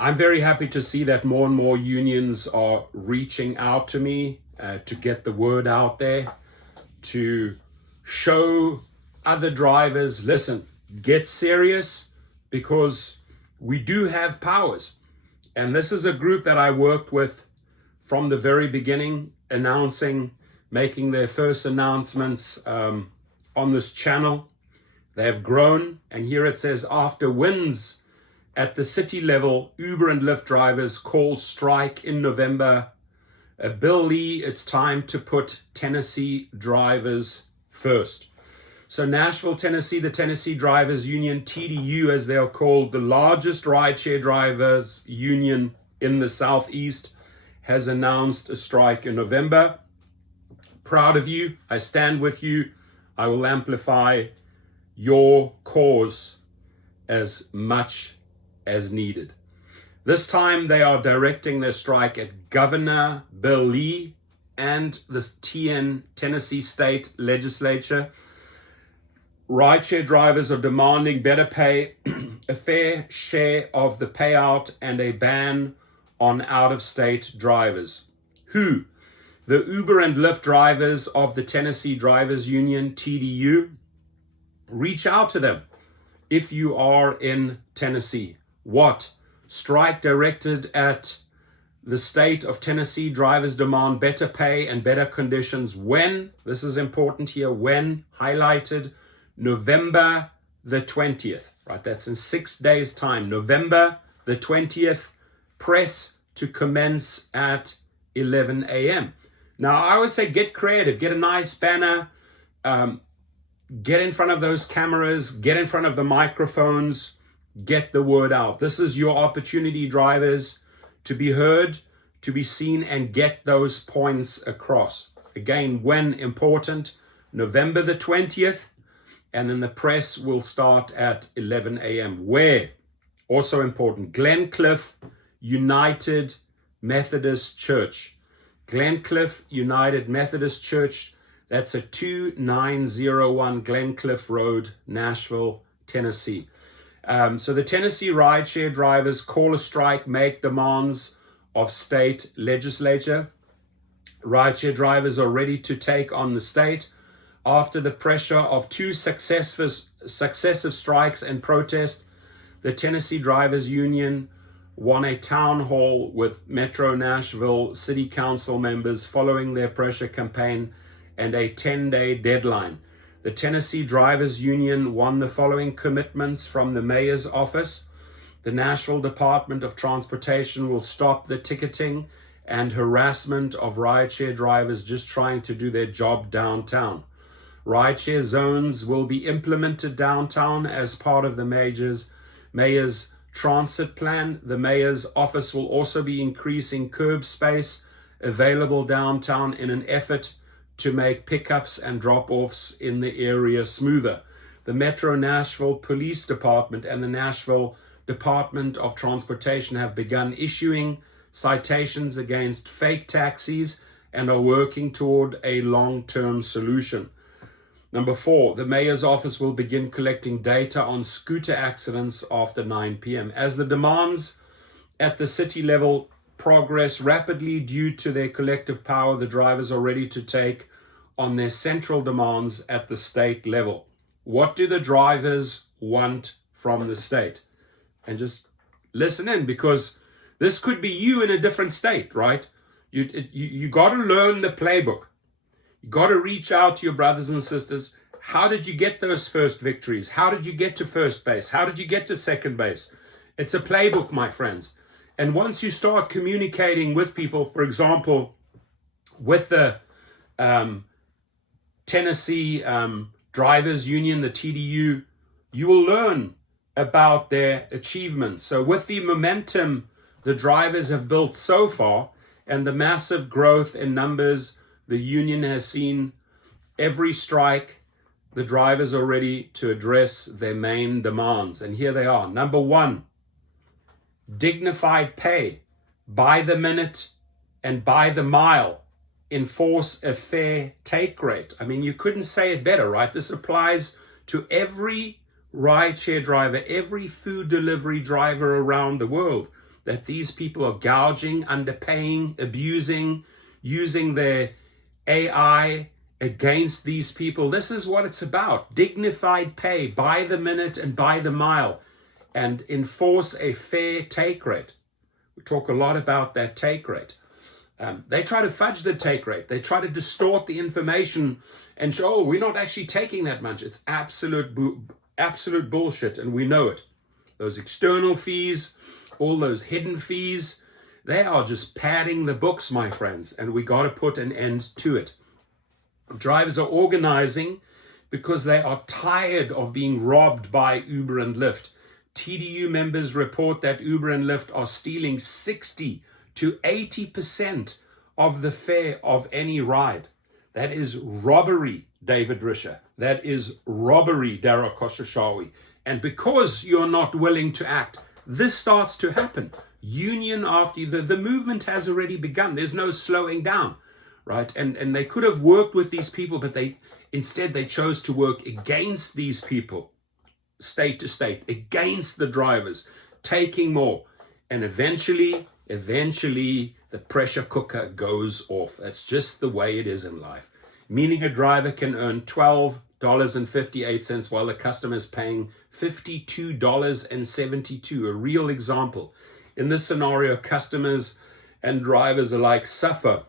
I'm very happy to see that more and more unions are reaching out to me to get the word out there, to show other drivers, listen, get serious, because we do have powers. And this is a group that I worked with from the very beginning, making their first announcements on this channel. They have grown, and here it says, after wins at the city level, Uber and Lyft drivers call strike in November. Bill Lee, it's time to put Tennessee drivers first. So Nashville, Tennessee, the Tennessee Drivers Union, TDU as they are called, the largest rideshare drivers union in the Southeast, has announced a strike in November. Proud of you. I stand with you. I will amplify your cause as much as needed. This time they are directing their strike at Governor Bill Lee and the Tennessee State Legislature. Rideshare drivers are demanding better pay, a fair share of the payout, and a ban on out-of-state drivers. Who? The Uber and Lyft drivers of the Tennessee Drivers Union, TDU. Reach out to them if you are in Tennessee. What? Strike directed at the state of Tennessee drivers demand better pay and better conditions. When? This is important here. When? Highlighted. November the 20th, right? That's in 6 days' time. November the 20th, press to commence at 11 a.m. Now, I would say get creative, get a nice banner, get in front of those cameras, get in front of the microphones, get the word out. This is your opportunity, drivers, to be heard, to be seen, and get those points across. Again, when important, November the 20th, and then the press will start at 11 a.m. Where? Also important, Glencliff United Methodist Church. Glencliff United Methodist Church, that's at 2901 Glencliff Road, Nashville, Tennessee. So the Tennessee rideshare drivers call a strike, make demands of state legislature. Rideshare drivers are ready to take on the state. After the pressure of two successive strikes and protest, the Tennessee Drivers Union won a town hall with Metro Nashville City Council members following their pressure campaign and a 10-day deadline. The Tennessee Drivers Union won the following commitments from the mayor's office. The Nashville Department of Transportation will stop the ticketing and harassment of rideshare drivers just trying to do their job downtown. Rideshare zones will be implemented downtown as part of the mayor's transit plan. The mayor's office will also be increasing curb space available downtown in an effort to make pickups and drop-offs in the area smoother. The Metro Nashville Police Department and the Nashville Department of Transportation have begun issuing citations against fake taxis and are working toward a long-term solution. Number 4, the mayor's office will begin collecting data on scooter accidents after 9 p.m. As the demands at the city level progress rapidly due to their collective power, the drivers are ready to take on their central demands at the state level. What do the drivers want from the state? And just listen in, because this could be you in a different state, right? You got to learn the playbook. You got to reach out to your brothers and sisters. How did you get those first victories? How did you get to first base? How did you get to second base? It's a playbook, my friends. And once you start communicating with people, for example, with the Tennessee Drivers Union, the TDU, you will learn about their achievements. So with the momentum the drivers have built so far and the massive growth in numbers the union has seen, every strike, the drivers are ready to address their main demands. And here they are. Number 1, dignified pay, by the minute and by the mile. Enforce a fair take rate. I mean, you couldn't say it better, right? This applies to every rideshare driver, every food delivery driver around the world. that these people are gouging, underpaying, abusing, using their AI against these people. This is what it's about. Dignified pay by the minute and by the mile, and enforce a fair take rate. We talk a lot about that take rate. They try to fudge the take rate. They try to distort the information and show, oh, we're not actually taking that much. It's absolute bullshit, and we know it. Those external fees, all those hidden fees, they are just padding the books, my friends, and we got to put an end to it. Drivers are organizing because they are tired of being robbed by Uber and Lyft. TDU members report that Uber and Lyft are stealing 60 to 80% of the fare of any ride. That is robbery, David Risher. That is robbery, Dara Khosrowshahi. And because you're not willing to act, this starts to happen. Union after the movement has already begun. There's no slowing down, right? And they could have worked with these people, but instead they chose to work against these people, state to state, against the drivers, taking more. And eventually, the pressure cooker goes off. That's just the way it is in life. Meaning a driver can earn $12.58 while the customer is paying $52.72. A real example. In this scenario, customers and drivers alike suffer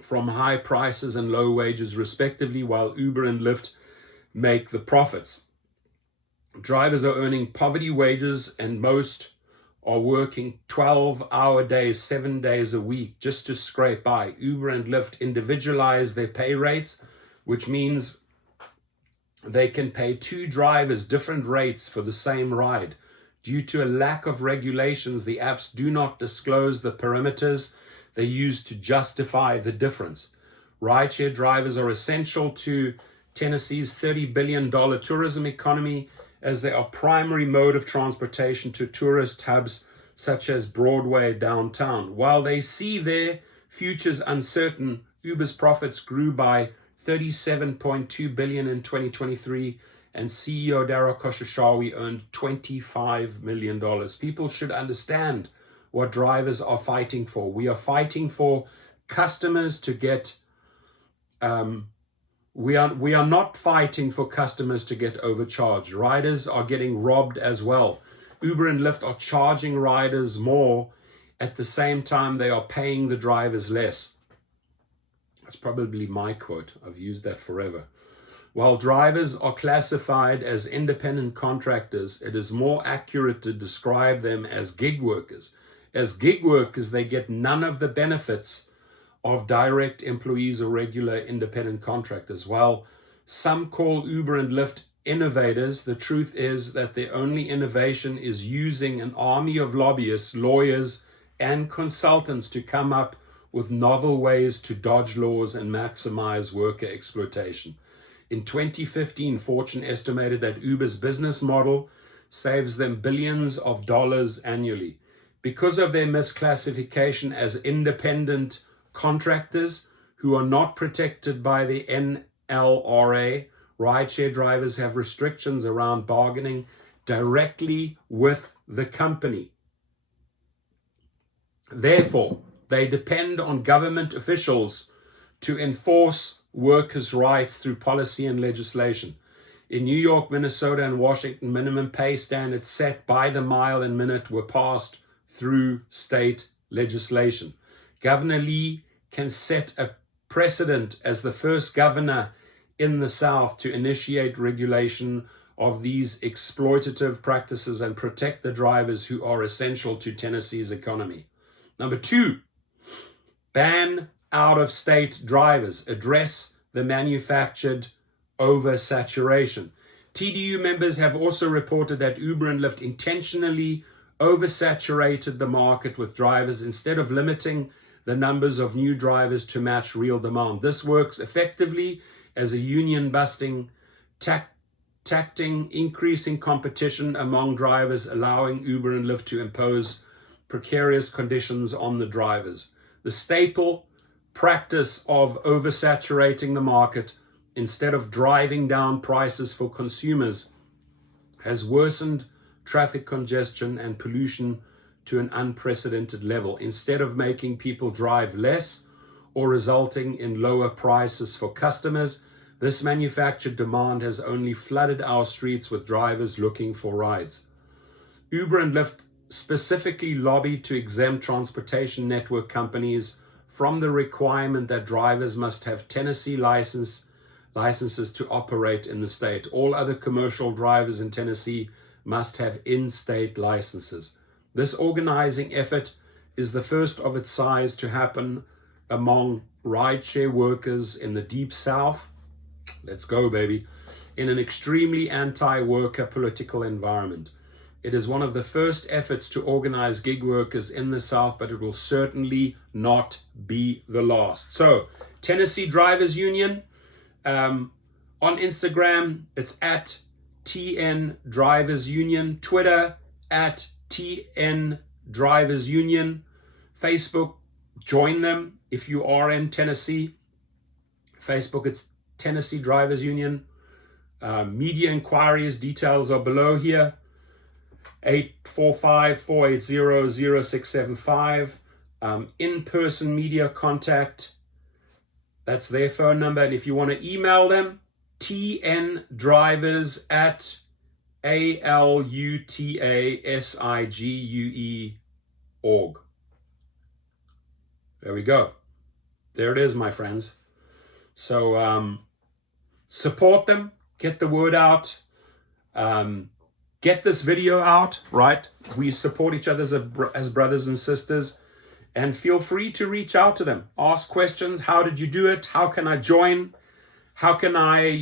from high prices and low wages respectively, while Uber and Lyft make the profits. Drivers are earning poverty wages, and most are working 12-hour days, 7 days a week just to scrape by. Uber and Lyft individualize their pay rates, which means they can pay two drivers different rates for the same ride. Due to a lack of regulations, the apps do not disclose the parameters they use to justify the difference. Rideshare drivers are essential to Tennessee's $30 billion tourism economy, as they are primary mode of transportation to tourist hubs such as Broadway downtown. While they see their futures uncertain, Uber's profits grew by $37.2 billion in 2023, and CEO Dara Khosrowshahi earned $25 million. People should understand what drivers are fighting for. We are fighting for customers to get We are not fighting for customers to get overcharged. Riders are getting robbed as well. Uber and Lyft are charging riders more. At the same time, they are paying the drivers less. That's probably my quote. I've used that forever. While drivers are classified as independent contractors, it is more accurate to describe them as gig workers. As gig workers, they get none of the benefits of direct employees or regular independent contractors. While some call Uber and Lyft innovators, the truth is that their only innovation is using an army of lobbyists, lawyers, and consultants to come up with novel ways to dodge laws and maximize worker exploitation. In 2015, Fortune estimated that Uber's business model saves them billions of dollars annually. Because of their misclassification as independent contractors who are not protected by the NLRA, rideshare drivers have restrictions around bargaining directly with the company. Therefore, they depend on government officials to enforce workers' rights through policy and legislation. In New York, Minnesota, and Washington, minimum pay standards set by the mile and minute were passed through state legislation. Governor Lee can set a precedent as the first governor in the South to initiate regulation of these exploitative practices and protect the drivers who are essential to Tennessee's economy. Number 2, ban out-of-state drivers. Address the manufactured oversaturation. TDU members have also reported that Uber and Lyft intentionally oversaturated the market with drivers instead of limiting the numbers of new drivers to match real demand. This works effectively as a union-busting tactic, increasing competition among drivers, allowing Uber and Lyft to impose precarious conditions on the drivers. The staple practice of oversaturating the market instead of driving down prices for consumers has worsened traffic congestion and pollution to an unprecedented level. Instead of making people drive less or resulting in lower prices for customers, this manufactured demand has only flooded our streets with drivers looking for rides. Uber and Lyft specifically lobbied to exempt transportation network companies from the requirement that drivers must have Tennessee licenses to operate in the state. All other commercial drivers in Tennessee must have in-state licenses. This organizing effort is the first of its size to happen among rideshare workers in the Deep South. Let's go, baby. In an extremely anti-worker political environment. It is one of the first efforts to organize gig workers in the South, but it will certainly not be the last. So, Tennessee Drivers Union, on Instagram, it's at TN Drivers Union. Twitter, at TN Drivers Union. Facebook, join them if you are in Tennessee. Facebook, it's Tennessee Drivers Union. Media inquiries, details are below here. 845-480-0675. In-person media contact, that's their phone number. And if you want to email them, tndraivers@alutasigue.org. There we go. There it is, my friends. So support them, get the word out, get this video out, right? We support each other as brothers and sisters, and feel free to reach out to them. Ask questions. How did you do it? How can I join? How can I,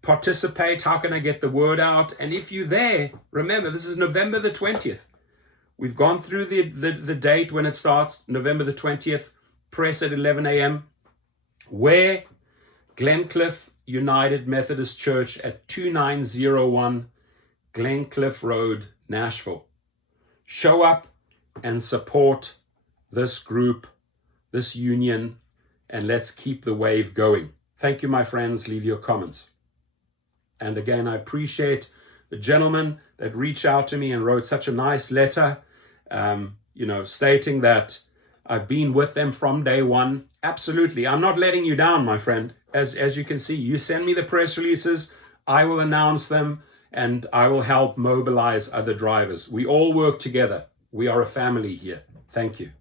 participate? How can I get the word out? And if you're there, remember, this is November the 20th. We've gone through the date when it starts, November the 20th, press at 11 a.m. Where? Glencliff United Methodist Church at 2901 Glencliff Road, Nashville. Show up and support this group, this union, and let's keep the wave going. Thank you, my friends. Leave your comments. And again, I appreciate the gentleman that reached out to me and wrote such a nice letter, stating that I've been with them from day one. Absolutely. I'm not letting you down, my friend. As you can see, you send me the press releases, I will announce them, and I will help mobilize other drivers. We all work together. We are a family here. Thank you.